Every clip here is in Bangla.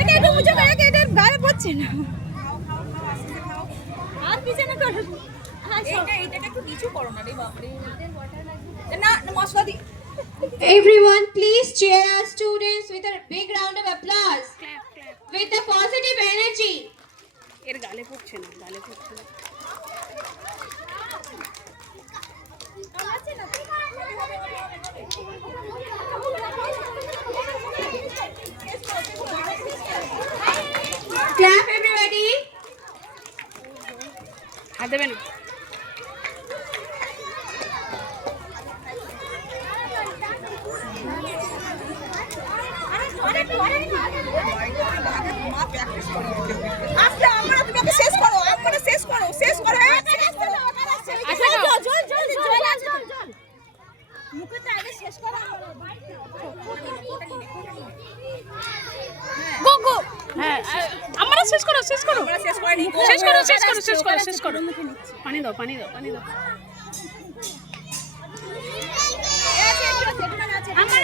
এটা একটু মুছে করে এটা গায়ে পড়ছে না আর পিছনে করো এইটা একটু নিচু করো না রে বাপ রে না মশলা দি Everyone, please cheer our students with a big round of applause. With the positive energy. এর গালে পড়ছে না গালে পড়ছে না Clap everybody. হাত দেবেন আচ্ছা আমরা তুমি আগে শেষ করো আমরা শেষ করো জল মুখটা আগে শেষ করো গো গো হ্যাঁ আমরা শেষ করো আমরা শেষ করিনি শেষ করো পানি দাও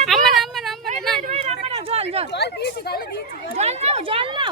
আমার জল দিয়েছি গালে দিয়েছি জল নাও